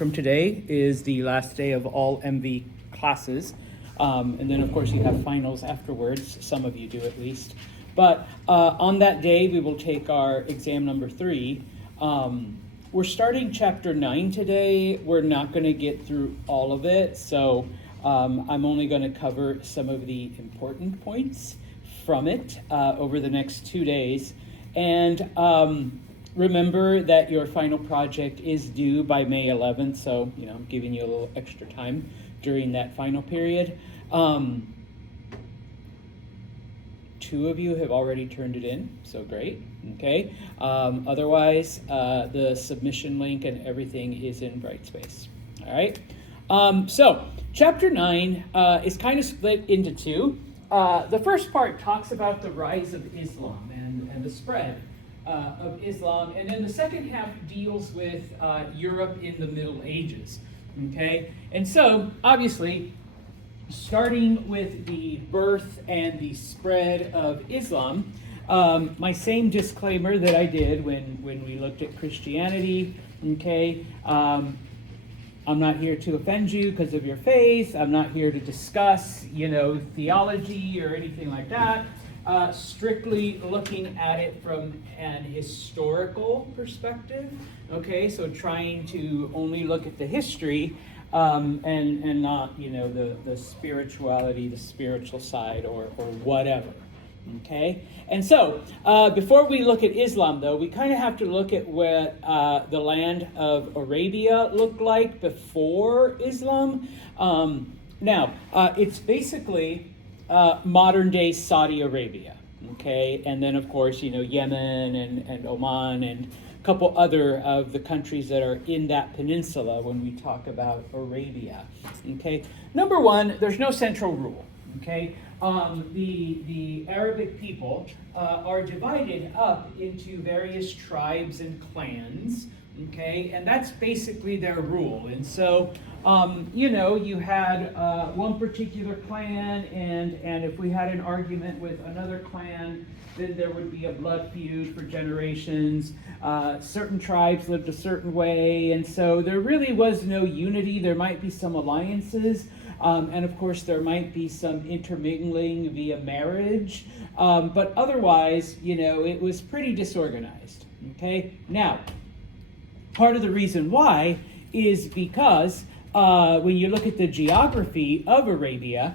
from today is the last day of all MV classes. And then, of course, you have finals afterwards. Some of you do at least. But on that day, we will take our exam number 3. We're starting chapter 9 today. We're not going to get through all of it. So I'm only going to cover some of the important points from it over the next 2 days. And remember that your final project is due by May 11th, so I'm giving you a little extra time during that final period. 2 of you have already turned it in, so great. Okay. Otherwise, the submission link and everything is in Brightspace. All right. So chapter 9 is kind of split into 2. The first part talks about the rise of Islam and the spread of Islam, and then the second half deals with Europe in the Middle Ages. Okay, and so obviously, starting with the birth and the spread of Islam, my same disclaimer that I did when we looked at Christianity. Okay, I'm not here to offend you because of your faith. I'm not here to discuss, theology or anything like that. Strictly looking at it from an historical perspective. Okay, so trying to only look at the history and not, the spirituality, the spiritual side or whatever. Okay, and so before we look at Islam, though, we kind of have to look at what the land of Arabia looked like before Islam. Now, it's basically modern day Saudi Arabia, okay? And then, of course, Yemen and Oman and a couple other of the countries that are in that peninsula when we talk about Arabia, okay? Number one, there's no central rule, okay? The Arabic people are divided up into various tribes and clans, okay? And that's basically their rule. And so, you had one particular clan, and if we had an argument with another clan, then there would be a blood feud for generations. Certain tribes lived a certain way, and so there really was no unity. There might be some alliances, and of course there might be some intermingling via marriage, but otherwise, it was pretty disorganized, okay? Now, part of the reason why is because when you look at the geography of Arabia,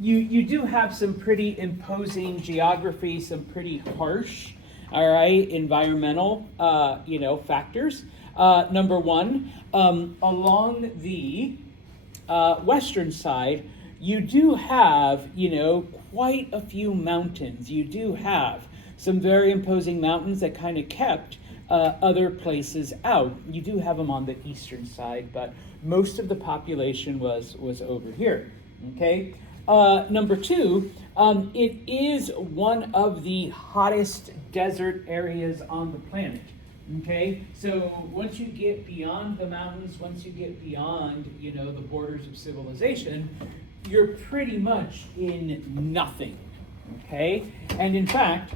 you do have some pretty imposing geography, some pretty harsh, all right, environmental, factors. Number one, along the western side, you do have, quite a few mountains. You do have some very imposing mountains that kind of kept other places out. You do have them on the eastern side, but most of the population was over here. Okay. Number two, it is one of the hottest desert areas on the planet. Okay. So once you get beyond the mountains, once you get beyond, the borders of civilization, you're pretty much in nothing. Okay. And in fact,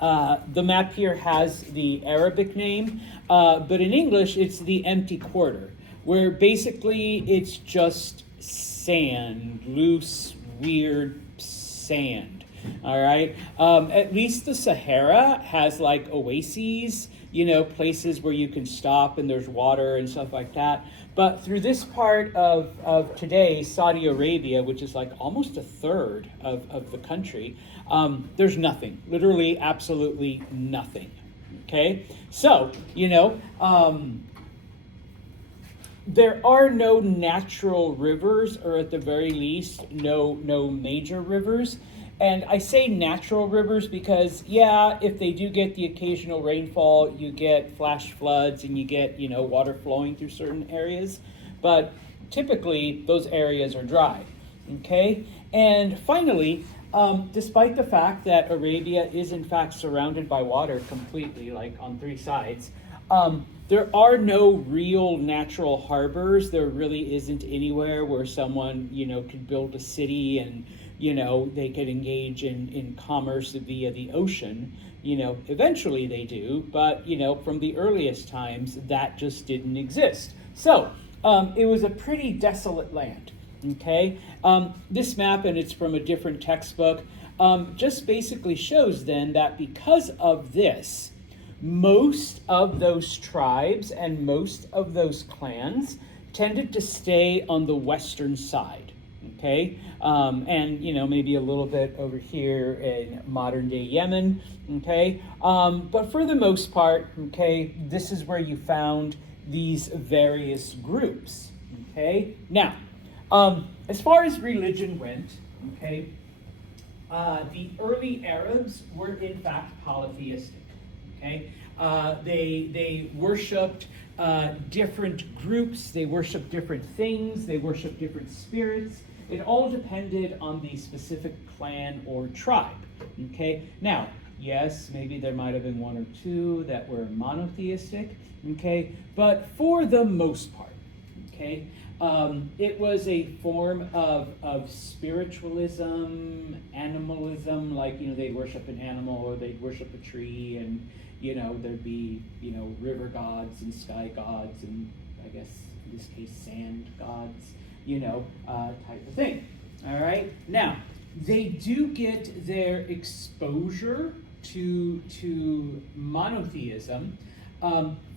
the map here has the Arabic name, but in English it's the empty quarter, where basically it's just sand, loose, weird sand. All right. At least the Sahara has like oases, places where you can stop and there's water and stuff like that. But through this part of today, Saudi Arabia, which is like almost a third of the country, there's nothing, literally absolutely nothing. Okay. So, there are no natural rivers, or at the very least, no major rivers. And I say natural rivers because, if they do get the occasional rainfall, you get flash floods and you get, water flowing through certain areas. But typically, those areas are dry. Okay? And finally, despite the fact that Arabia is in fact surrounded by water completely, like on 3 sides, there are no real natural harbors. There really isn't anywhere where someone, could build a city and they could engage in commerce via the ocean. Eventually they do, but, from the earliest times, that just didn't exist. So it was a pretty desolate land, okay? This map, and it's from a different textbook, just basically shows then that because of this, most of those tribes and most of those clans tended to stay on the western side, okay? And, maybe a little bit over here in modern-day Yemen, okay? But for the most part, okay, this is where you found these various groups, okay? Now, as far as religion went, okay, the early Arabs were in fact polytheistic, okay? They worshipped different groups, they worshipped different things, they worshipped different spirits. It all depended on the specific clan or tribe, okay? Now, yes, maybe there might have been one or two that were monotheistic, okay? But for the most part, okay, it was a form of spiritualism, animalism, like, they'd worship an animal or they'd worship a tree, and, there'd be, river gods and sky gods and, I guess, in this case, sand gods, type of thing. All right? Now, they do get their exposure to monotheism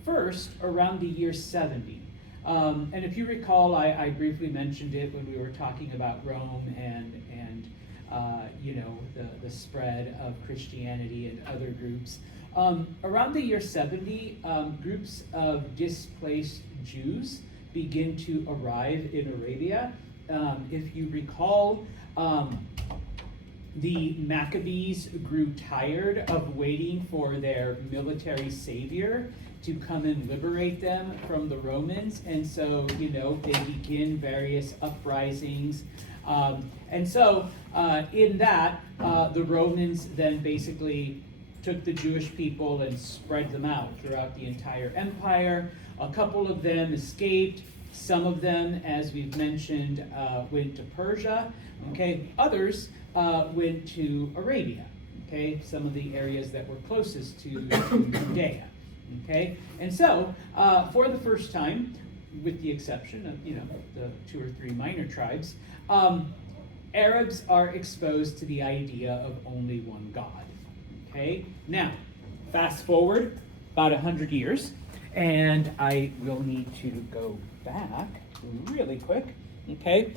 first around the year 70. And if you recall, I briefly mentioned it when we were talking about Rome and the spread of Christianity and other groups. Around the year 70, groups of displaced Jews begin to arrive in Arabia. If you recall, the Maccabees grew tired of waiting for their military savior to come and liberate them from the Romans, and so, they begin various uprisings. And so, in that, the Romans then basically took the Jewish people and spread them out throughout the entire empire. A couple of them escaped. Some of them, as we've mentioned, went to Persia. Okay, others went to Arabia. Okay, some of the areas that were closest to Judea. Okay, and so for the first time, with the exception of the 2 or 3 minor tribes, Arabs are exposed to the idea of only one God. Okay, now fast forward about 100 years, and I will need to go back really quick. Okay,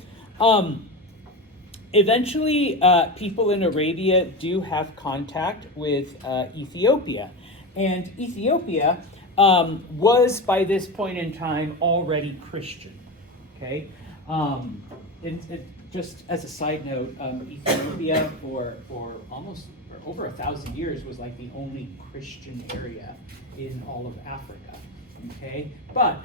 eventually people in Arabia do have contact with Ethiopia. And Ethiopia was, by this point in time, already Christian, okay? Just as a side note, Ethiopia for over 1,000 years was like the only Christian area in all of Africa, okay? But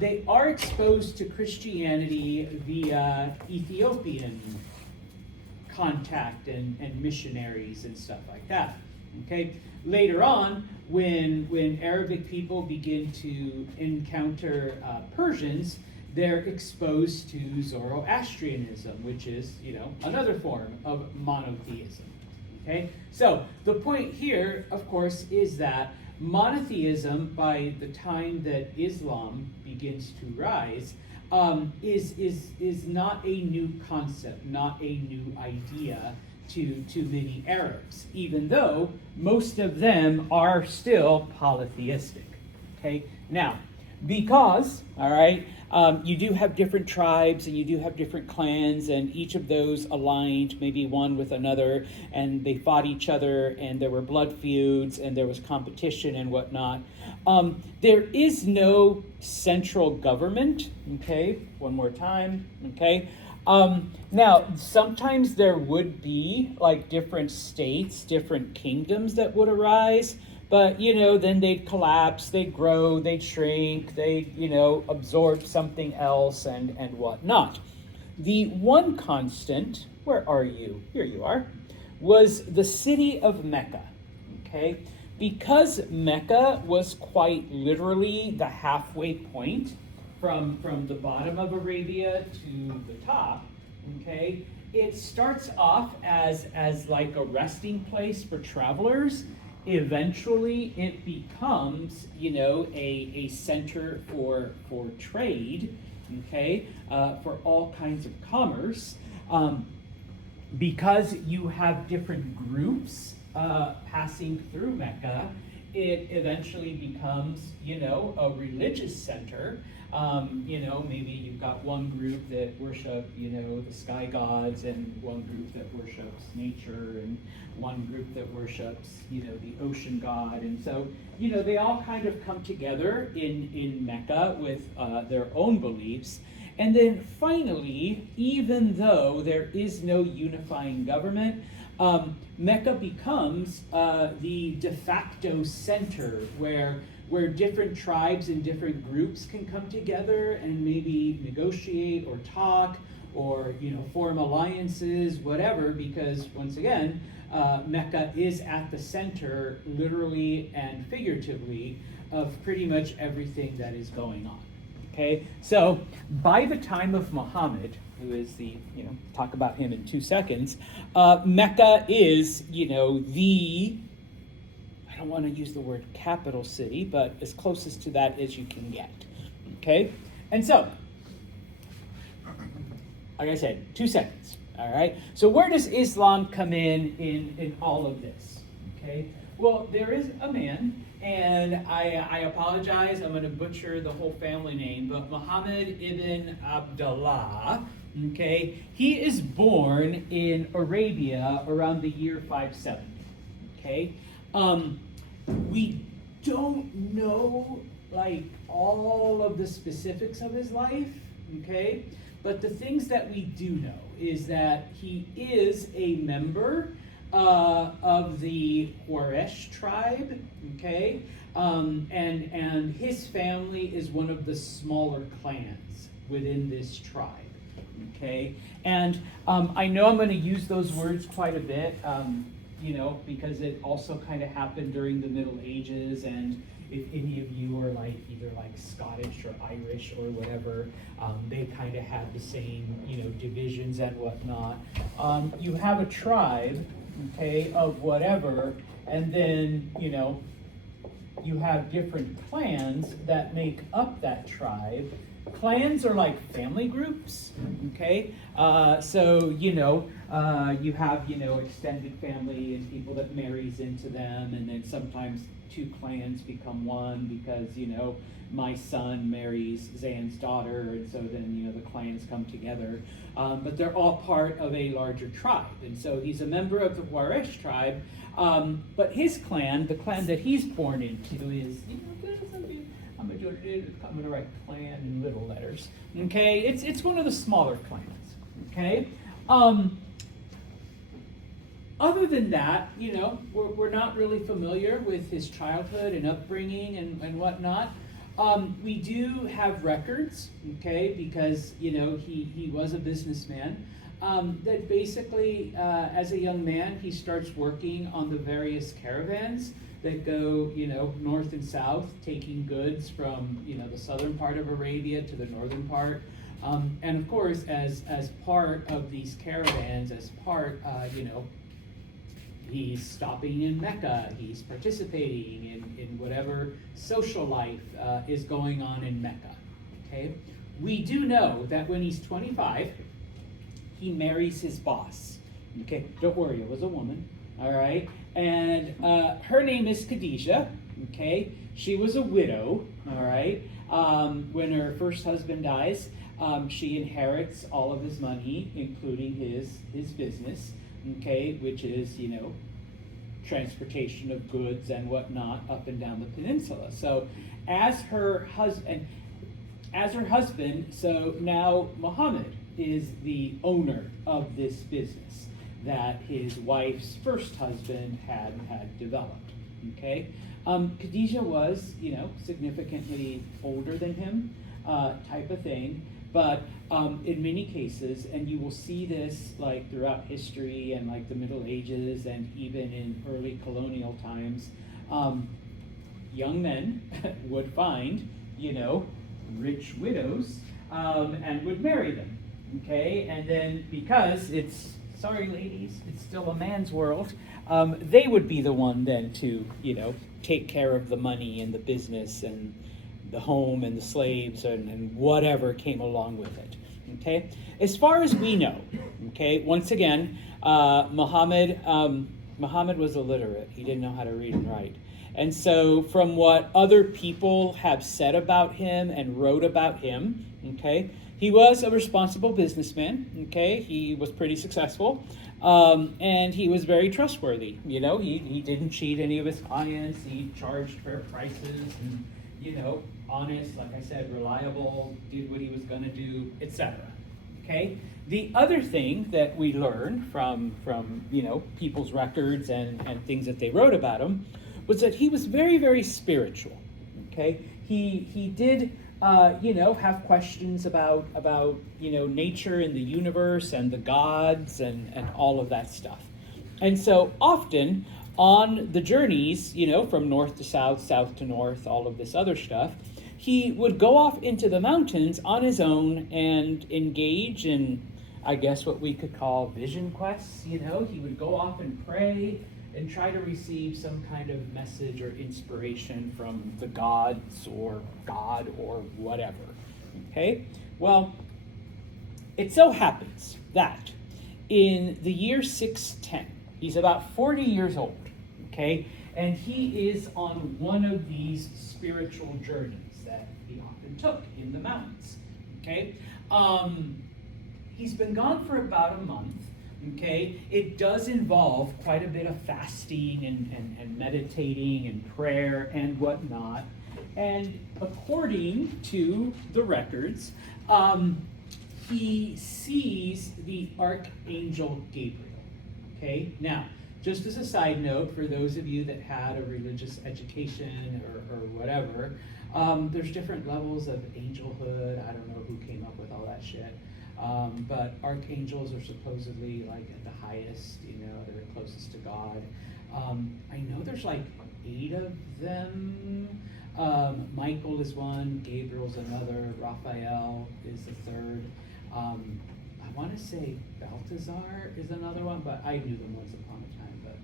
they are exposed to Christianity via Ethiopian contact and missionaries and stuff like that, okay? Later on, when Arabic people begin to encounter Persians, they're exposed to Zoroastrianism, which is, another form of monotheism. Okay? So the point here, of course, is that monotheism, by the time that Islam begins to rise, is not a new concept, not a new idea to many Arabs, even though most of them are still polytheistic. Okay, now, because, all right, you do have different tribes and you do have different clans, and each of those aligned maybe one with another, and they fought each other, and there were blood feuds, and there was competition and whatnot. There is no central government, okay, one more time, okay. Now, sometimes there would be like different states, different kingdoms that would arise, but, then they'd collapse, they'd grow, they'd shrink, they'd, absorb something else and whatnot. The one constant, where are you? Here you are, was the city of Mecca, okay? Because Mecca was quite literally the halfway point from the bottom of Arabia to the top, okay? it starts off as like a resting place for travelers. Eventually, it becomes, a center for trade, okay, for all kinds of commerce, because you have different groups passing through Mecca. It eventually becomes, a religious center. Maybe you've got one group that worship, the sky gods, and one group that worships nature, and one group that worships, the ocean god. And so, they all kind of come together in Mecca with their own beliefs. And then finally, even though there is no unifying government, Mecca becomes the de facto center where different tribes and different groups can come together and maybe negotiate or talk or form alliances, whatever, because once again, Mecca is at the center, literally and figuratively, of pretty much everything that is going on. Okay, so by the time of Muhammad, who is talk about him in 2 seconds, Mecca is, the, I don't want to use the word capital city, but as closest to that as you can get. Okay, and so, like I said, 2 seconds. All right, so where does Islam come in all of this? Okay, well, there is a man. And I apologize, I'm going to butcher the whole family name, but Muhammad ibn Abdullah, okay, he is born in Arabia around the year 570, okay? We don't know, all of the specifics of his life, okay? But the things that we do know is that he is a member of the Quraysh tribe, okay, and his family is one of the smaller clans within this tribe, okay, and I know I'm going to use those words quite a bit, because it also kind of happened during the Middle Ages, and if any of you are either Scottish or Irish or whatever, they kind of had the same, divisions and whatnot. You have a tribe, okay, of whatever, and then, you have different clans that make up that tribe. Clans are like family groups, okay? So, you have, extended family and people that marries into them, and then sometimes 2 clans become one because, my son marries Zan's daughter, and so then, the clans come together. But they're all part of a larger tribe. And so he's a member of the Quraysh tribe, but his clan, the clan that he's born into, is, I'm going to write clan in little letters. Okay, it's one of the smaller clans. Okay, other than that, we're not really familiar with his childhood and upbringing and whatnot. We do have records, okay, because he was a businessman. That basically, as a young man, he starts working on the various caravans that go, north and south, taking goods from, the southern part of Arabia to the northern part. And of course, as part of these caravans, he's stopping in Mecca, he's participating in whatever social life is going on in Mecca, okay? We do know that when he's 25, he marries his boss, okay? Don't worry, it was a woman, all right? And her name is Khadijah, okay? She was a widow, all right? When her first husband dies, she inherits all of his money, including his business, okay, which is, transportation of goods and whatnot up and down the peninsula. So as her husband, so now Muhammad is the owner of this business that his wife's first husband had developed, okay? Khadijah was, significantly older than him, type of thing. But in many cases, and you will see this throughout history and the Middle Ages and even in early colonial times, young men would find, rich widows and would marry them, okay? And then because it's, sorry ladies, it's still a man's world, they would be the one then to, take care of the money and the business and the home and the slaves and whatever came along with it, okay? As far as we know, okay, once again, Muhammad was illiterate. He didn't know how to read and write. And so from what other people have said about him and wrote about him, okay, he was a responsible businessman, okay? He was pretty successful, and he was very trustworthy. He didn't cheat any of his clients. He charged fair prices and, honest, like I said, reliable, did what he was going to do, etc. Okay? The other thing that we learned from people's records and things that they wrote about him was that he was very, very spiritual. Okay? He did have questions about nature and the universe and the gods and all of that stuff. And so often on the journeys, from north to south, south to north, all of this other stuff, he would go off into the mountains on his own and engage in, I guess, what we could call vision quests. He would go off and pray and try to receive some kind of message or inspiration from the gods or God or whatever. Okay? Well, it so happens that in the year 610, he's about 40 years old, okay? And he is on one of these spiritual journeys that he often took in the mountains, okay? He's been gone for about a month, okay? It does involve quite a bit of fasting and meditating and prayer and whatnot. And according to the records, he sees the Archangel Gabriel, okay? Now, just as a side note, for those of you that had a religious education or whatever, there's different levels of angelhood. I don't know who came up with all that shit. But archangels are supposedly like at the highest, they're closest to God. I know there's like 8 of them. Michael is one, Gabriel's another, Raphael is the third. I want to say Balthazar is another one, but I knew them once upon a time. But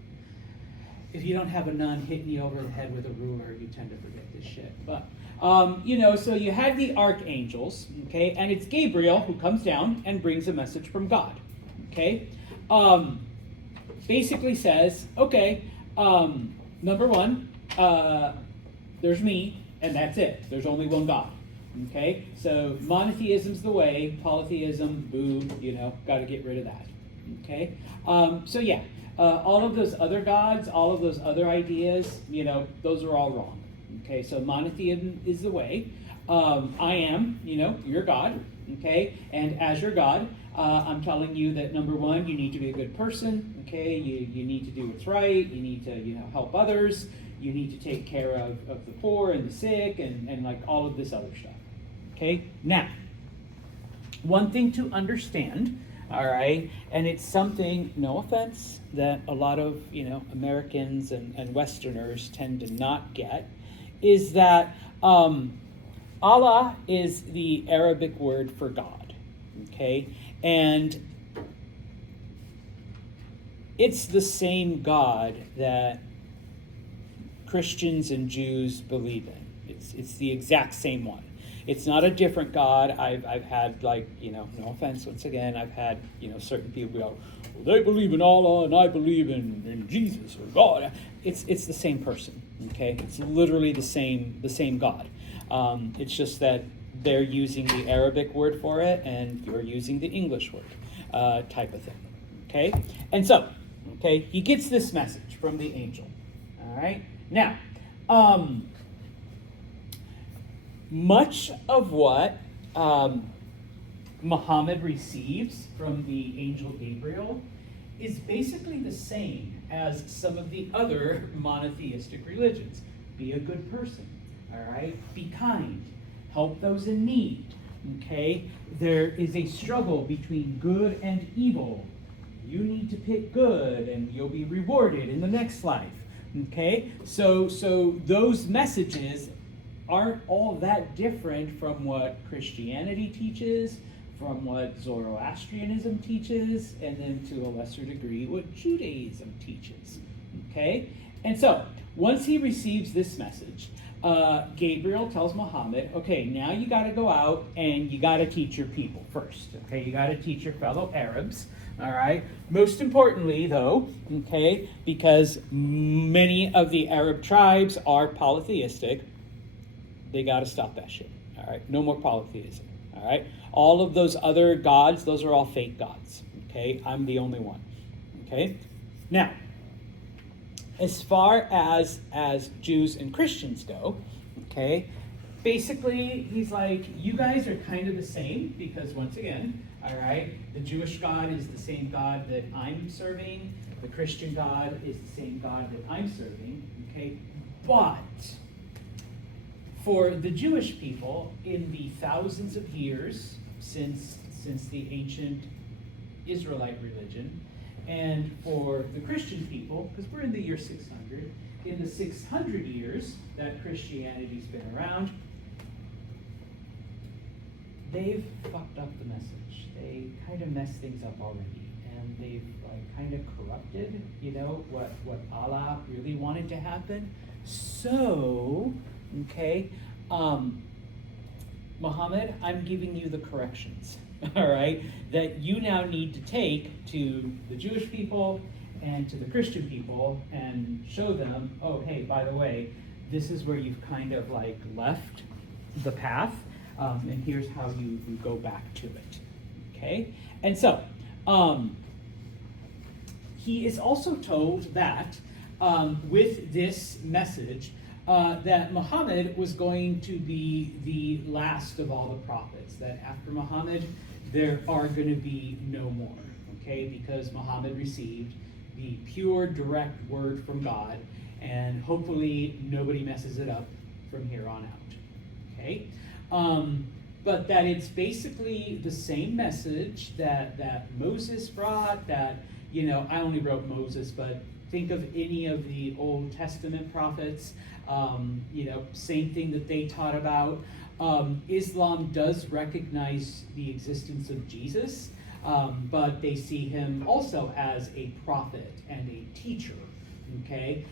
if you don't have a nun hitting you over the head with a ruler, you tend to forget this shit. But so you had the archangels, okay, and it's Gabriel who comes down and brings a message from God, okay? Basically says, okay, number one, there's me, and that's it. There's only one God, okay? So monotheism's the way, polytheism, boo, got to get rid of that, okay? All of those other gods, all of those other ideas, those are all wrong. Okay, so monotheism is the way. I am, your God, okay? And as your God, I'm telling you that number one, you need to be a good person, okay? You need to do what's right. You need to, help others. You need to take care of the poor and the sick and like all of this other stuff, okay? Now, one thing to understand, all right, and it's something, no offense, that a lot of, Americans and Westerners tend to not get, is that Allah is the Arabic word for God, okay? And it's the same God that Christians and Jews believe in. It's the exact same one. It's not a different God. I've had, no offense, once again, I've had, certain people go, well, they believe in Allah and I believe in Jesus or God. It's the same person, okay? It's literally the same God. It's just that they're using the Arabic word for it and you're using the English word type of thing, okay? And so, okay, he gets this message from the angel, all right? Now, much of what Muhammad receives from the angel Gabriel is basically the same as some of the other monotheistic religions. Be a good person, all right? Be kind. Help those in need, okay? There is a struggle between good and evil. You need to pick good and you'll be rewarded in the next life, okay? So those messages aren't all that different from what Christianity teaches, from what Zoroastrianism teaches, and then to a lesser degree what Judaism teaches. Okay? And so, once he receives this message, Gabriel tells Muhammad, okay, now you got to go out and you got to teach your people first. Okay, you got to teach your fellow Arabs. All right. Most importantly, though, okay, because many of the Arab tribes are polytheistic, they got to stop that shit. All right. No more polytheism. All right. All of those other gods, those are all fake gods. Okay. I'm the only one. Okay. Now, as far as Jews and Christians go, okay, basically he's like, you guys are kind of the same, because once again, all right, the Jewish God is the same God that I'm serving, the Christian God is the same God that I'm serving, okay, but for the Jewish people, in the thousands of years since the ancient Israelite religion, and for the Christian people, because we're in the year 600, in the 600 years that Christianity's been around, they've fucked up the message. They kind of messed things up already, and they've kind of corrupted, what Allah really wanted to happen. So, okay, Muhammad, I'm giving you the corrections. All right, that you now need to take to the Jewish people and to the Christian people and show them, oh, hey, by the way, this is where you've kind of left the path, and here's how you go back to it. Okay, and so he is also told that with this message, that Muhammad was going to be the last of all the prophets, that after Muhammad, there are going to be no more, okay? Because Muhammad received the pure, direct word from God, and hopefully nobody messes it up from here on out, okay? But that it's basically the same message that Moses brought, that, I only wrote Moses, but think of any of the Old Testament prophets, same thing that they taught about. Islam does recognize the existence of Jesus, but they see him also as a prophet and a teacher, okay?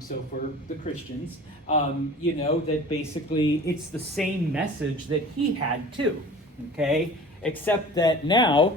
So for the Christians, that basically it's the same message that he had too, okay? Except that now,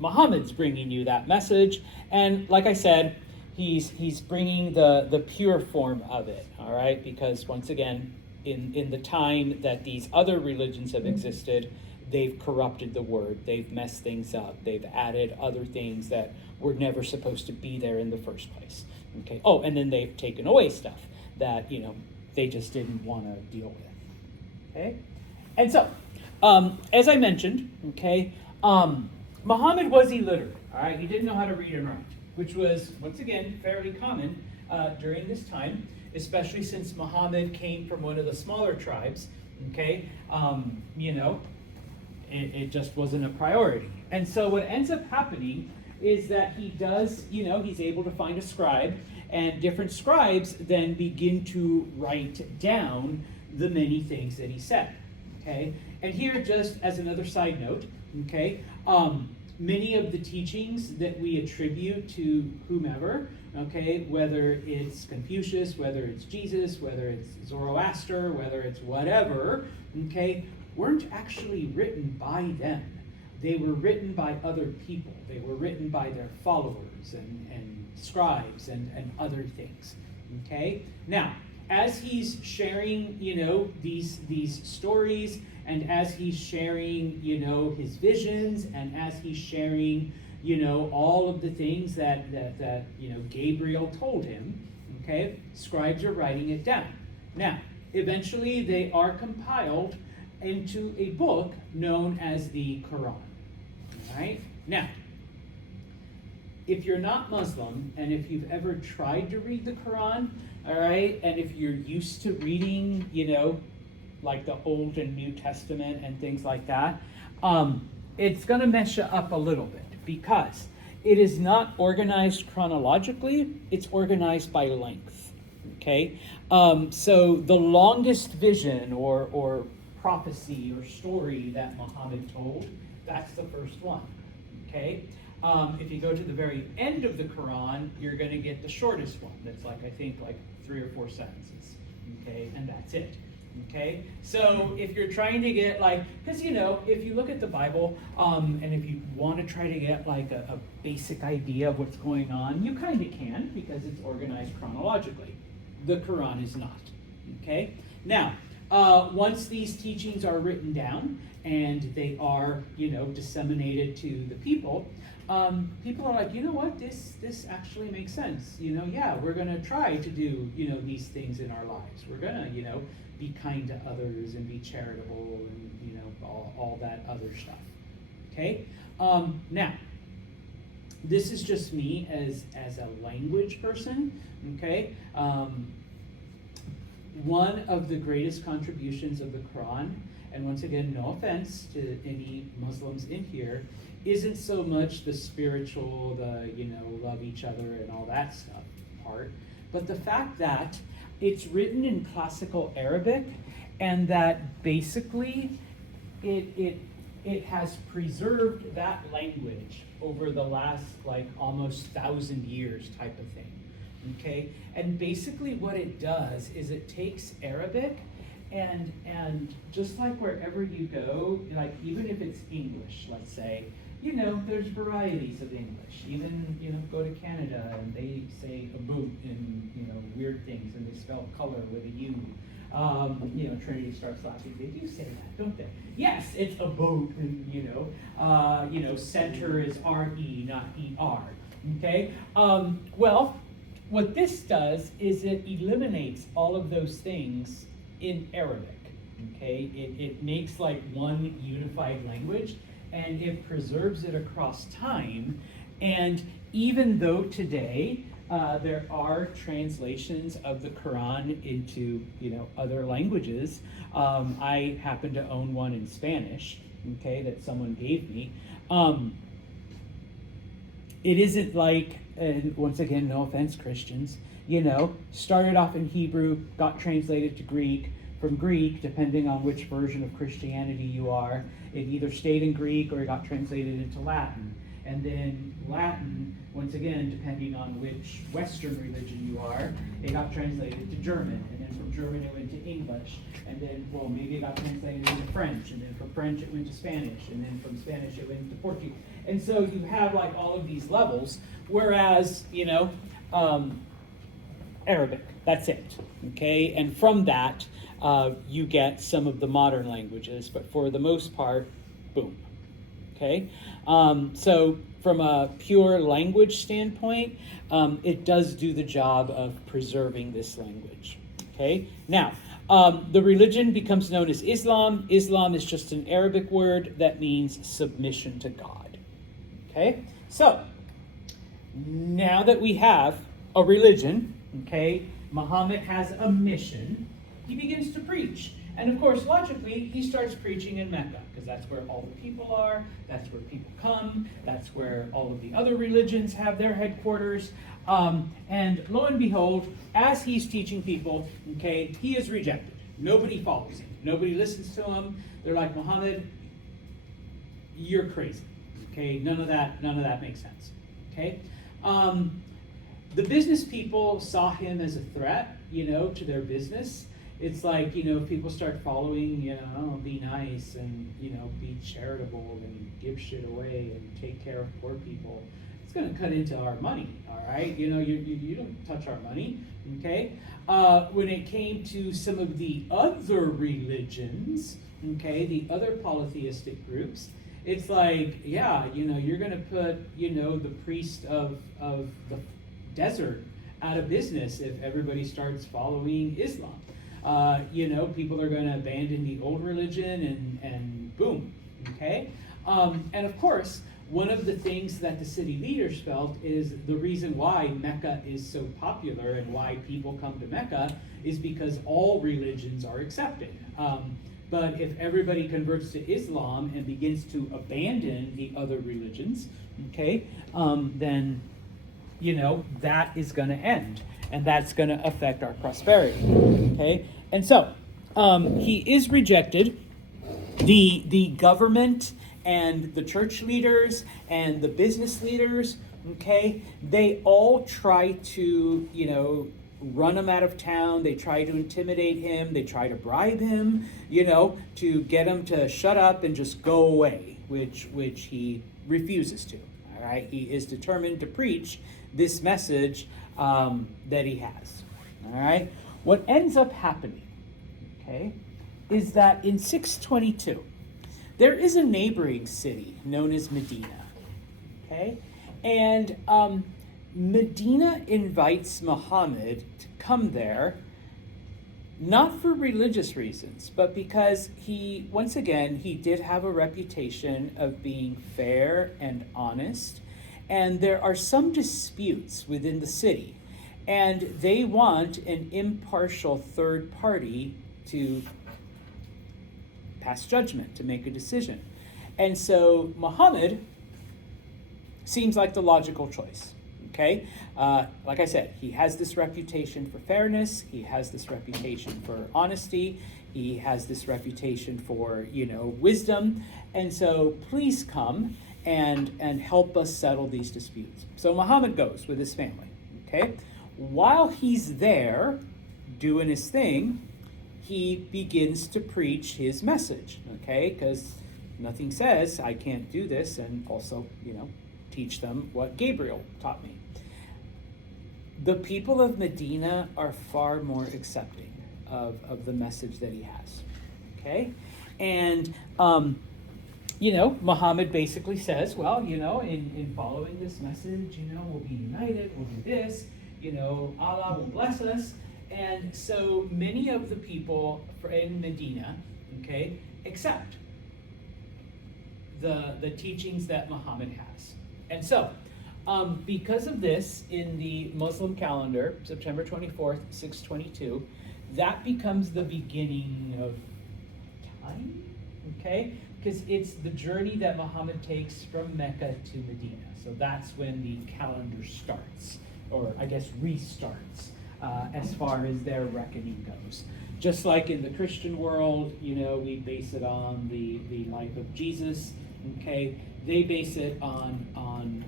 Muhammad's bringing you that message, and like I said, he's bringing the pure form of it, all right? Because once again, in the time that these other religions have existed, they've corrupted the word, they've messed things up, they've added other things that were never supposed to be there in the first place. Okay. Oh, and then they've taken away stuff that they just didn't want to deal with. Okay. And so, as I mentioned, okay, Muhammad was illiterate. All right, he didn't know how to read and write, which was once again fairly common during this time, especially since Muhammad came from one of the smaller tribes, okay? It just wasn't a priority. And so what ends up happening is that he does, he's able to find a scribe, and different scribes then begin to write down the many things that he said, okay? And here, just as another side note, okay, many of the teachings that we attribute to whomever, okay, whether it's Confucius, whether it's Jesus, whether it's Zoroaster, whether it's whatever, okay, weren't actually written by them. They were written by other people. They were written by their followers and scribes and other things, okay? Now, as he's sharing, these stories, and as he's sharing, his visions, and as he's sharing, all of the things that Gabriel told him, okay, scribes are writing it down. Now, eventually they are compiled into a book known as the Quran, all right? Now, if you're not Muslim, and if you've ever tried to read the Quran, all right, and if you're used to reading, like the Old and New Testament and things like that, it's going to mess you up a little bit, because it is not organized chronologically, it's organized by length, okay? So the longest vision or prophecy or story that Muhammad told, that's the first one. Okay? If you go to the very end of the Quran, you're going to get the shortest one. That's like, I think, like 3 or 4 sentences. Okay? And that's it. Okay? So if you're trying to get like, because if you look at the Bible, and if you want to try to get like a basic idea of what's going on, you kind of can, because it's organized chronologically. The Quran is not. Okay? Now, once these teachings are written down and they are, disseminated to the people, people are like, you know what, this actually makes sense. Yeah, we're going to try to do, these things in our lives. We're going to, be kind to others and be charitable and, all that other stuff. Okay? Now, this is just me as a language person. Okay? One of the greatest contributions of the Quran, and once again, no offense to any Muslims in here, isn't so much the spiritual, love each other and all that stuff part, but the fact that it's written in classical Arabic, and that basically it has preserved that language over the last almost 1,000 years type of thing. Okay, and basically what it does is it takes Arabic and just like wherever you go, like even if it's English, let's say, there's varieties of English. Even, go to Canada and they say a boot and, weird things, and they spell color with a U. Trinity starts laughing. They do say that, don't they? Yes, it's a boat, and, center is R-E, not E-R. Okay? Well, what this does is it eliminates all of those things in Arabic. Okay? It makes like one unified language, and it preserves it across time. And even though today there are translations of the Quran into other languages, I happen to own one in Spanish, okay, that someone gave me. It isn't like, and once again, no offense, Christians, started off in Hebrew, got translated to Greek. From Greek, depending on which version of Christianity you are, it either stayed in Greek or it got translated into Latin. And then Latin, once again, depending on which Western religion you are, it got translated to German. And then from German it went to English. And then, maybe it got translated into French. And then from French it went to Spanish. And then from Spanish it went to Portuguese. And so you have like all of these levels, whereas, Arabic, that's it. Okay? And from that, you get some of the modern languages, but for the most part, boom. Okay? So from a pure language standpoint, it does do the job of preserving this language. Okay? Now, the religion becomes known as Islam. Islam is just an Arabic word that means submission to God. Okay? So, now that we have a religion, okay, Muhammad has a mission, he begins to preach. And of course, logically, he starts preaching in Mecca, because that's where all the people are, that's where people come, that's where all of the other religions have their headquarters. And lo and behold, as he's teaching people, okay, he is rejected. Nobody follows him. Nobody listens to him. They're like, Muhammad, you're crazy. Okay, none of that makes sense. Okay? The business people saw him as a threat, to their business. It's like, if people start following, be nice and, be charitable and give shit away and take care of poor people, it's going to cut into our money, all right? You don't touch our money, okay? When it came to some of the other religions, okay, the other polytheistic groups, it's like, yeah, you're going to put, the priest of the desert out of business if everybody starts following Islam. People are going to abandon the old religion and boom, okay? And of course, one of the things that the city leaders felt is the reason why Mecca is so popular and why people come to Mecca is because all religions are accepted. But if everybody converts to Islam and begins to abandon the other religions, okay, then, that is going to end. And that's going to affect our prosperity, okay? And so, he is rejected, the government and the church leaders and the business leaders, okay, they all try to, run him out of town. They try to intimidate him. They try to bribe him, to get him to shut up and just go away, which he refuses to. All right, he is determined to preach this message that he has. All right, what ends up happening, okay, is that in 622, there is a neighboring city known as Medina, okay? And Medina invites Muhammad to come there, not for religious reasons, but because he did have a reputation of being fair and honest, and there are some disputes within the city, and they want an impartial third party to pass judgment, to make a decision. And so Muhammad seems like the logical choice, okay? Like I said, he has this reputation for fairness, he has this reputation for honesty, he has this reputation for, wisdom, and so please come and help us settle these disputes. So Muhammad goes with his family, okay? While he's there doing his thing, he begins to preach his message, okay? Because nothing says I can't do this and also, teach them what Gabriel taught me. The people of Medina are far more accepting of the message that he has, okay? And, Muhammad basically says, well, in following this message, we'll be united, we'll do this, Allah will bless us. And so many of the people in Medina, okay, accept the teachings that Muhammad has. And so, because of this, in the Muslim calendar, September 24th, 622, that becomes the beginning of time, okay? Because it's the journey that Muhammad takes from Mecca to Medina. So that's when the calendar starts, or I guess restarts. As far as their reckoning goes. Just like in the Christian world, we base it on the life of Jesus, okay? They base it on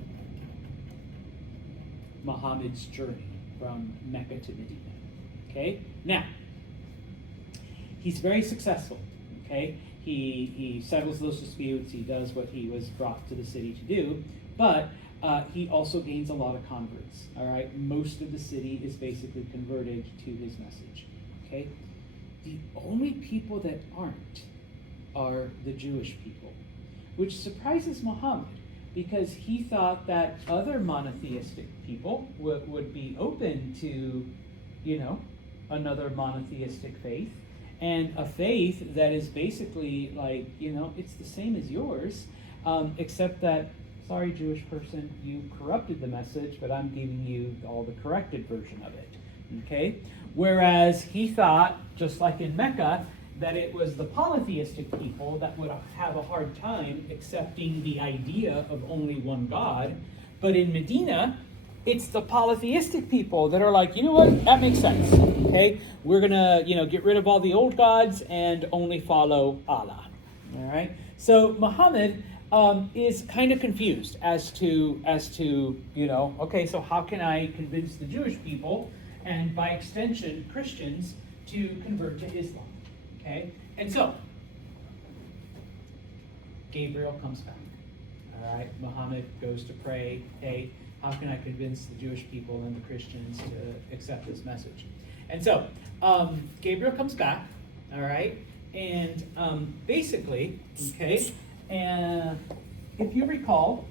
Muhammad's journey from Mecca to Medina, okay? Now, he's very successful, okay? He settles those disputes, he does what he was brought to the city to do, but he also gains a lot of converts, all right? Most of the city is basically converted to his message, okay? The only people that aren't are the Jewish people, which surprises Muhammad because he thought that other monotheistic people would be open to, another monotheistic faith, and a faith that is basically like, it's the same as yours, except that, sorry, Jewish person, you corrupted the message, but I'm giving you all the corrected version of it, okay? Whereas he thought, just like in Mecca, that it was the polytheistic people that would have a hard time accepting the idea of only one God. But in Medina, it's the polytheistic people that are like, you know what, that makes sense, okay? We're gonna, get rid of all the old gods and only follow Allah, all right? So Muhammad is kind of confused as to okay, so how can I convince the Jewish people, and by extension Christians, to convert to Islam, okay? And so Gabriel comes back, all right? Muhammad goes to pray, hey, how can I convince the Jewish people and the Christians to accept this message? And so Gabriel comes back, all right? And basically, okay, and if you recall,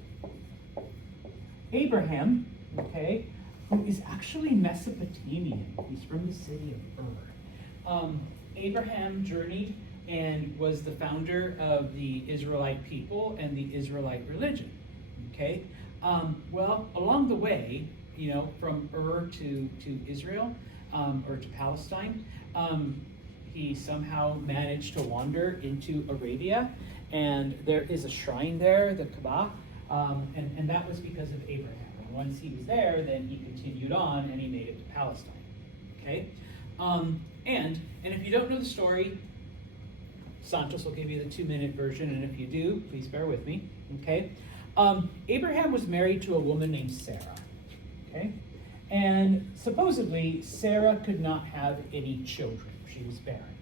Abraham, okay, who is actually Mesopotamian, he's from the city of Ur. Abraham journeyed and was the founder of the Israelite people and the Israelite religion, okay? Well, along the way, from Ur to Israel, or to Palestine, he somehow managed to wander into Arabia, and there is a shrine there, the Kaaba, and that was because of Abraham. And once he was there, then he continued on and he made it to Palestine. Okay? And if you don't know the story, Santos will give you the 2-minute version, and if you do, please bear with me, okay? Abraham was married to a woman named Sarah, okay? And supposedly, Sarah could not have any children. She was barren,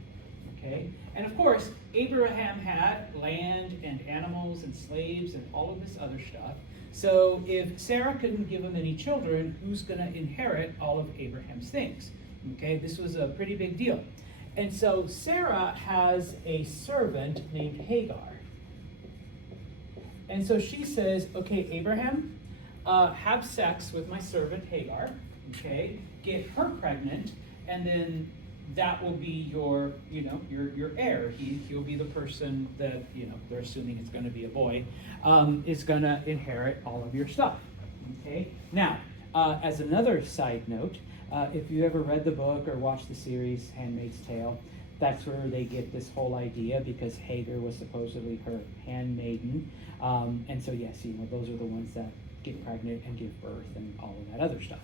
okay? And of course, Abraham had land and animals and slaves and all of this other stuff. So if Sarah couldn't give him any children, who's going to inherit all of Abraham's things? Okay, this was a pretty big deal. And so Sarah has a servant named Hagar. And so she says, okay, Abraham, have sex with my servant Hagar, okay, get her pregnant, and then that will be your heir. He'll be the person that, they're assuming it's going to be a boy, is going to inherit all of your stuff, okay? Now, as another side note, if you ever read the book or watched the series Handmaid's Tale, that's where they get this whole idea, because Hagar was supposedly her handmaiden. And so yes, those are the ones that get pregnant and give birth and all of that other stuff.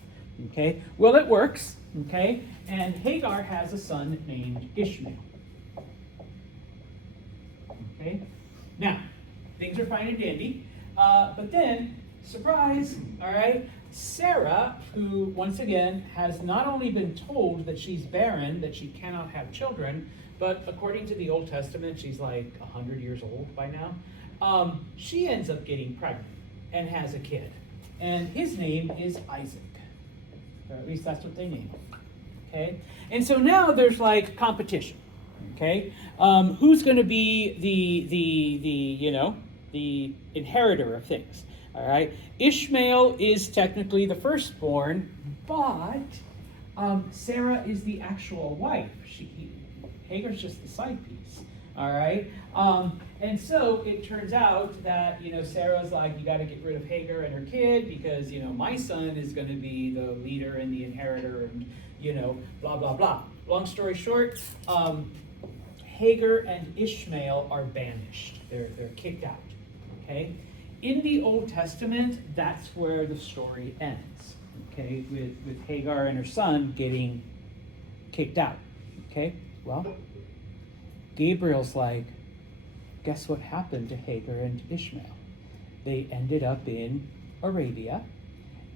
Okay, well, it works. Okay, and Hagar has a son named Ishmael. Okay, now things are fine and dandy, but then surprise, all right, Sarah, who once again has not only been told that she's barren, that she cannot have children, but according to the Old Testament, she's like 100 years old by now. She ends up getting pregnant and has a kid, and his name is Isaac. Or at least that's what they name him. Okay, and so now there's like competition. Okay, who's going to be the inheritor of things? All right, Ishmael is technically the firstborn, but Sarah is the actual wife. Hagar's just the side piece. All right, and so it turns out that Sarah's like, you got to get rid of Hagar and her kid because my son is going to be the leader and the inheritor and blah blah blah. Long story short, Hagar and Ishmael are banished. They're kicked out. Okay, in the Old Testament, that's where the story ends. Okay, with Hagar and her son getting kicked out. Okay, well, Gabriel's like, guess what happened to Hagar and Ishmael? They ended up in Arabia,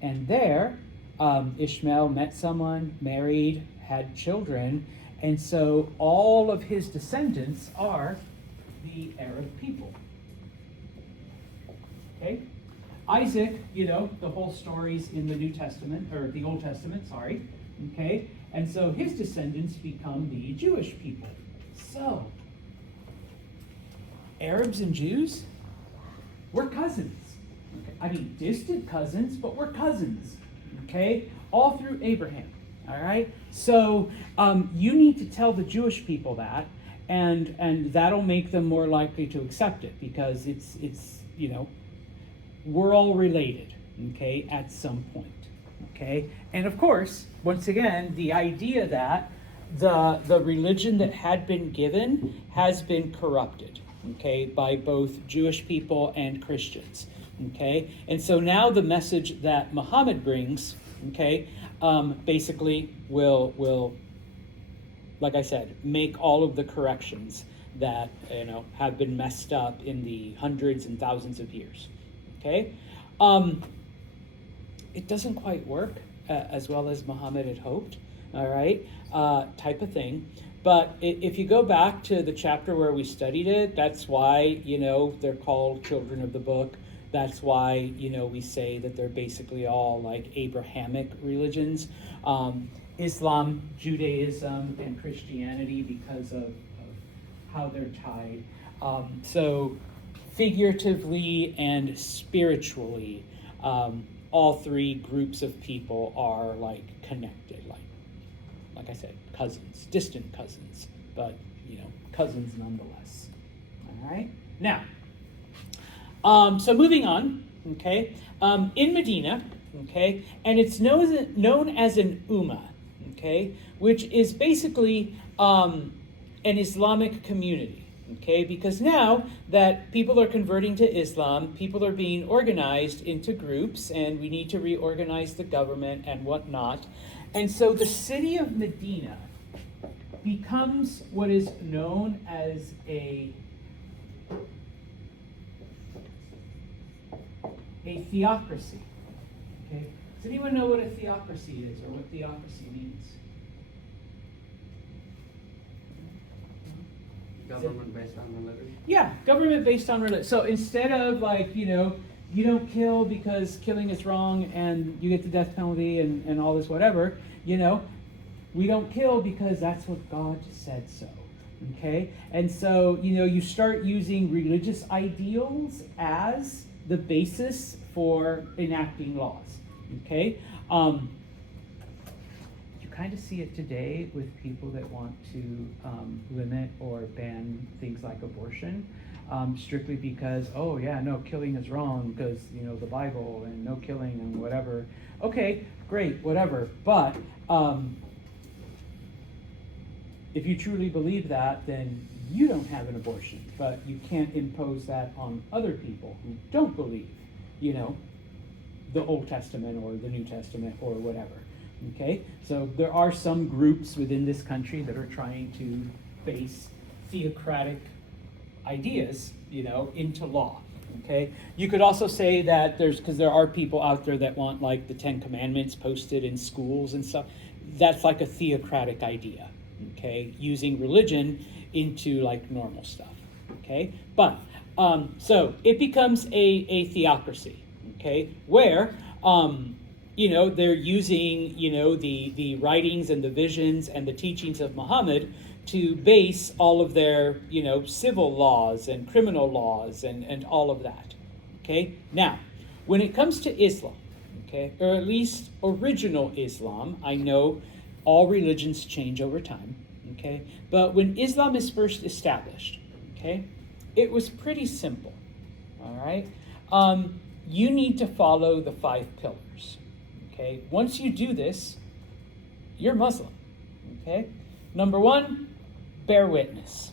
and there Ishmael met someone, married, had children, and so all of his descendants are the Arab people. Okay? Isaac, the whole story's in the New Testament, or the Old Testament, sorry. Okay? And so his descendants become the Jewish people. So, Arabs and Jews, we're cousins. Okay? I mean, distant cousins, but we're cousins. Okay? All through Abraham. All right? So, you need to tell the Jewish people that, and that'll make them more likely to accept it, because it's we're all related, okay, at some point. Okay? And of course, once again, the idea that the religion that had been given has been corrupted, okay, by both Jewish people and Christians, okay? And so now the message that Muhammad brings, okay, basically will, like I said, make all of the corrections that, have been messed up in the hundreds and thousands of years, okay? It doesn't quite work as well as Muhammad had hoped, all right, type of thing. But if you go back to the chapter where we studied it, that's why, they're called children of the book. That's why, we say that they're basically all like Abrahamic religions. Islam, Judaism, and Christianity, because of how they're tied. So figuratively and spiritually, all three groups of people are like connected, like I said, cousins, distant cousins, but cousins nonetheless. All right. Now, so moving on. Okay, in Medina. Okay, and it's known as an ummah. Okay, which is basically an Islamic community. Okay, because now that people are converting to Islam, people are being organized into groups, and we need to reorganize the government and whatnot. And so the city of Medina becomes what is known as a theocracy. Okay? Does anyone know what a theocracy is or what theocracy means? Government based on religion? Yeah, government based on religion. So instead of like, you don't kill because killing is wrong and you get the death penalty and all this whatever, we don't kill because that's what God said so. Okay? And so, you start using religious ideals as the basis for enacting laws. Okay? You kind of see it today with people that want to limit or ban things like abortion, strictly because, killing is wrong because, the Bible and no killing and whatever. Okay, great, whatever. But if you truly believe that, then you don't have an abortion. But you can't impose that on other people who don't believe, the Old Testament or the New Testament or whatever. Okay? So there are some groups within this country that are trying to base theocratic ideas, into law. Okay? You could also say that because there are people out there that want like the 10 Commandments posted in schools and stuff. That's like a theocratic idea. Okay? Using religion into like normal stuff. Okay? But so it becomes a theocracy. Okay? Where they're using, the writings and the visions and the teachings of Muhammad to base all of their, civil laws and criminal laws and all of that. Okay? Now, when it comes to Islam, okay, or at least original Islam, I know all religions change over time, okay? But when Islam is first established, okay, it was pretty simple, all right? You need to follow the 5 pillars. Okay, once you do this, you're Muslim. Okay, number 1, bear witness.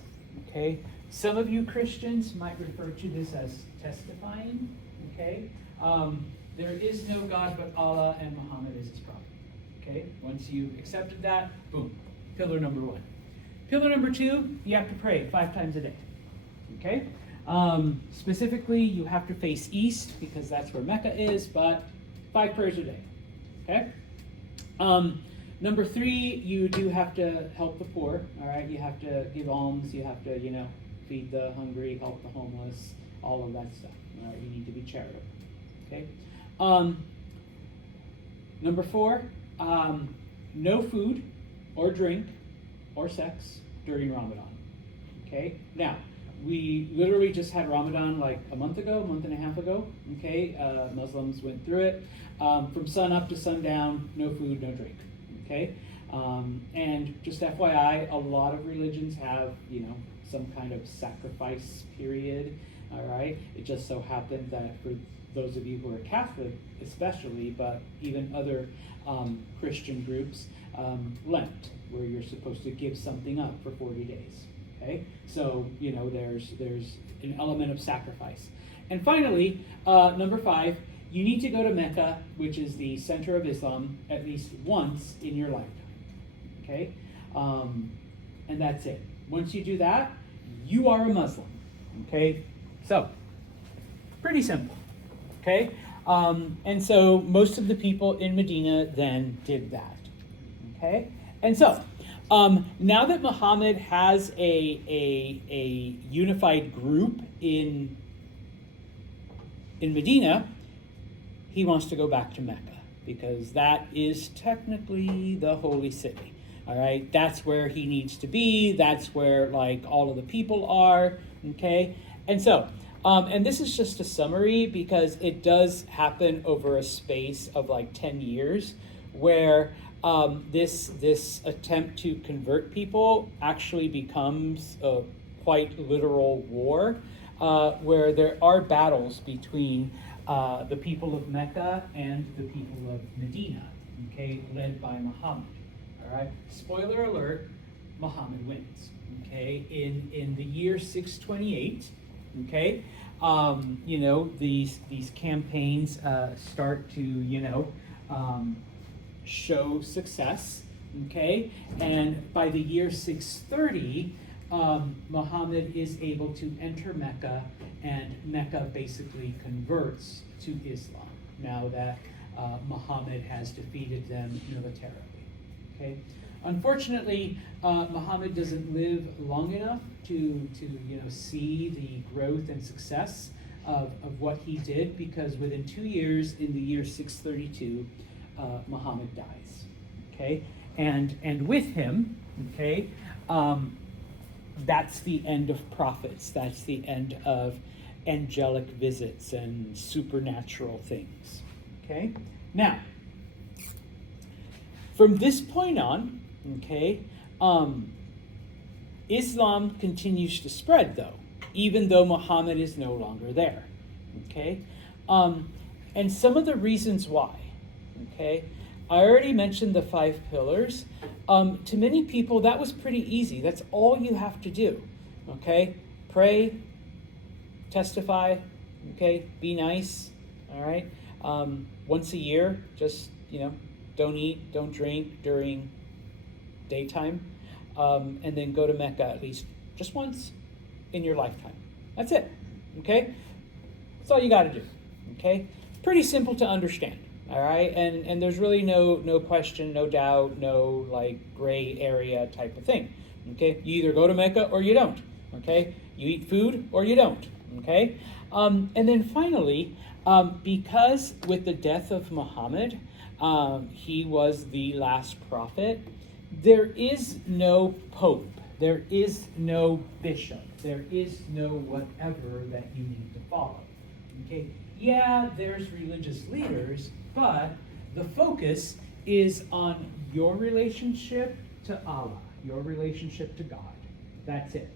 Okay, some of you Christians might refer to this as testifying. Okay, there is no God but Allah and Muhammad is his prophet. Okay, once you accepted that, boom, pillar number 1. Pillar number 2, you have to pray 5 times a day. Okay, specifically, you have to face east because that's where Mecca is, but 5 prayers a day. Okay. Number 3, you do have to help the poor. All right. You have to give alms. You have to, feed the hungry, help the homeless, all of that stuff. All right. You need to be charitable. Okay. Number 4, no food or drink or sex during Ramadan. Okay. Now, we literally just had Ramadan like a month and a half ago. Okay. Muslims went through it. From sun up to sundown, no food, no drink. Okay, and just FYI, a lot of religions have some kind of sacrifice period. All right, it just so happened that for those of you who are Catholic, especially, but even other Christian groups, Lent, where you're supposed to give something up for 40 days. Okay, so there's an element of sacrifice, and finally, number 5. You need to go to Mecca, which is the center of Islam, at least once in your lifetime. Okay? And that's it. Once you do that, you are a Muslim. Okay? So, pretty simple. Okay? And so most of the people in Medina then did that. Okay? And so, now that Muhammad has a unified group in Medina, he wants to go back to Mecca because that is technically the holy city. All right, that's where he needs to be. That's where like all of the people are. Okay, and so, and this is just a summary because it does happen over a space of like 10 years, where this attempt to convert people actually becomes a quite literal war, where there are battles between the people of Mecca and the people of Medina, okay, led by Muhammad. All right. Spoiler alert: Muhammad wins. Okay. In the year 628, okay, these campaigns start to show success. okay? And by the year 630, Muhammad is able to enter Mecca, and Mecca basically converts to Islam now that Muhammad has defeated them militarily, okay? Unfortunately, Muhammad doesn't live long enough to see the growth and success of what he did, because within 2 years, in the year 632, Muhammad dies. Okay, and with him, okay, that's the end of prophets. That's the end of angelic visits and supernatural things. Okay, now from this point on, okay, Islam continues to spread, though, even though Muhammad is no longer there. Okay, and some of the reasons why. Okay, I already mentioned the 5 pillars. To many people, that was pretty easy. That's all you have to do. Okay, pray, testify. Okay, be nice. All right, once a year, just don't eat, don't drink during daytime, and then go to Mecca at least just once in your lifetime. That's it. Okay, that's all you got to do. Okay, pretty simple to understand. All right, and there's really no question, no doubt, no gray area type of thing. Okay, you either go to Mecca or you don't. Okay, you eat food or you don't. Okay, and then finally, because with the death of Muhammad, he was the last prophet. There is no pope. There is no bishop. There is no whatever that you need to follow. Okay, yeah, there's religious leaders, but the focus is on your relationship to Allah, your relationship to God. That's it.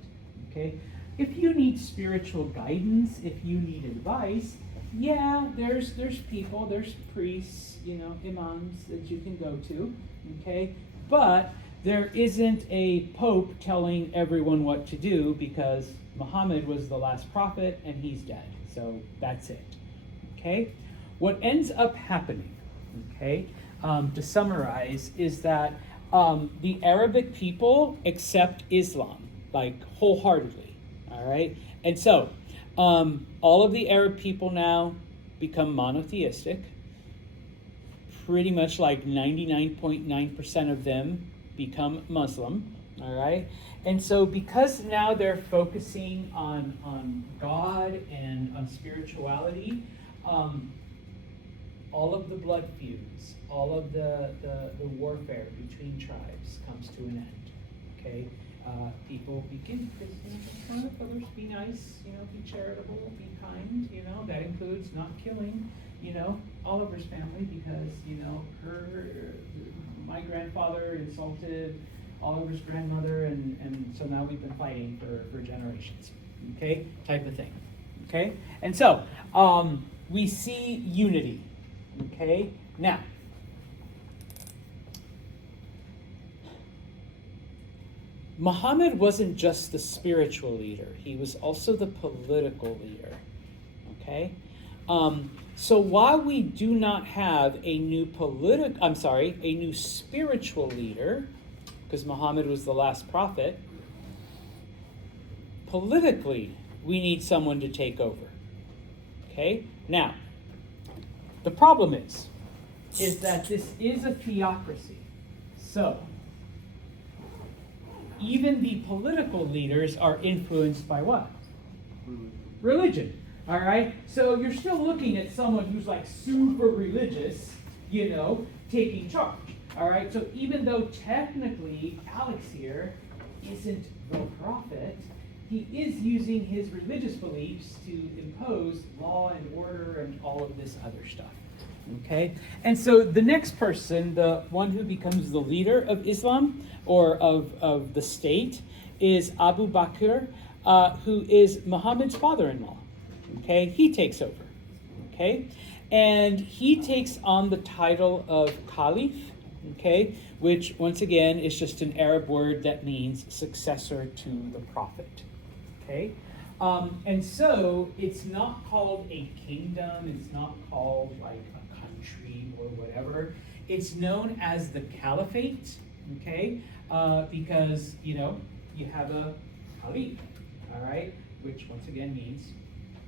Okay? If you need spiritual guidance, if you need advice, yeah, there's people, there's priests, imams that you can go to. Okay? But there isn't a pope telling everyone what to do, because Muhammad was the last prophet and he's dead. So that's it. Okay? What ends up happening, okay, to summarize, is that the Arabic people accept Islam, wholeheartedly, all right? And so all of the Arab people now become monotheistic. Pretty much 99.9% of them become Muslim, all right? And so because now they're focusing on God and on spirituality, all of the blood feuds, all of the warfare between tribes comes to an end. Okay, people begin to one of others, be nice, be charitable, be kind. That includes not killing, Oliver's family, because my grandfather insulted Oliver's grandmother, and so now we've been fighting for generations. Okay, type of thing. Okay, and so we see unity. Okay, now, Muhammad wasn't just the spiritual leader, he was also the political leader. Okay, so while we do not have a new spiritual leader, because Muhammad was the last prophet, politically we need someone to take over. Okay, now, the problem is that this is a theocracy. So, even the political leaders are influenced by what? Religion. All right? So you're still looking at someone who's super religious, taking charge. All right? So even though technically Alex here isn't the prophet, he is using his religious beliefs to impose law and order and all of this other stuff. Okay? And so the next person, the one who becomes the leader of Islam or of the state, is Abu Bakr, who is Muhammad's father-in-law. Okay? He takes over. Okay? And he takes on the title of Caliph, okay, which once again is just an Arab word that means successor to the prophet. Okay? And so it's not called a kingdom, it's not called a country or whatever. It's known as the caliphate, okay? Because, you know, you have a caliph, all right? Which once again means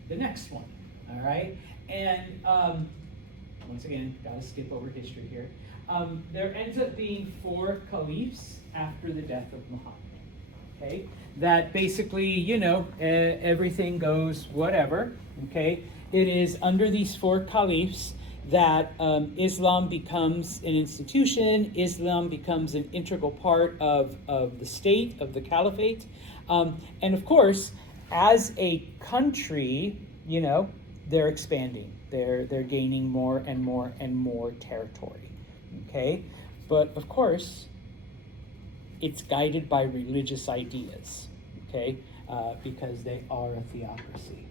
the next one, all right? And once again, gotta skip over history here. There ends up being 4 caliphs after the death of Muhammad, okay? That basically, you know, everything goes whatever, okay? It is under these 4 caliphs that Islam becomes an institution, Islam becomes an integral part of the state, of the caliphate. And of course, as a country, you know, they're expanding. They're gaining more and more and more territory, okay? But of course, it's guided by religious ideas, okay? Because they are a theocracy,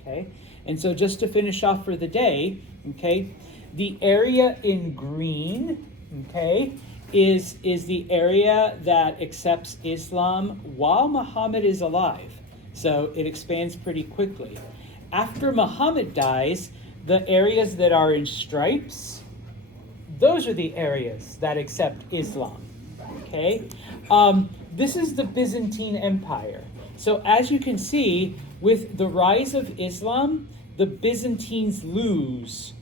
okay? And so just to finish off for the day, okay, the area in green, okay, is the area that accepts Islam while Muhammad is alive. So it expands pretty quickly. After Muhammad dies, the areas that are in stripes, those are the areas that accept Islam, okay? This is the Byzantine Empire. So as you can see, with the rise of Islam, the Byzantines lose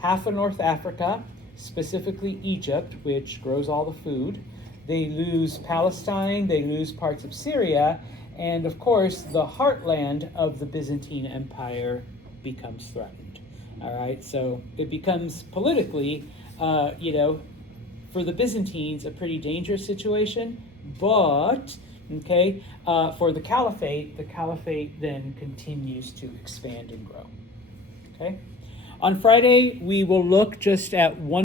half of North Africa, specifically Egypt, which grows all the food. They lose Palestine, they lose parts of Syria, and of course, the heartland of the Byzantine Empire becomes threatened. All right, so it becomes politically, you know, for the Byzantines, a pretty dangerous situation, but, okay, for the caliphate then continues to expand and grow, okay? On Friday, we will look just at one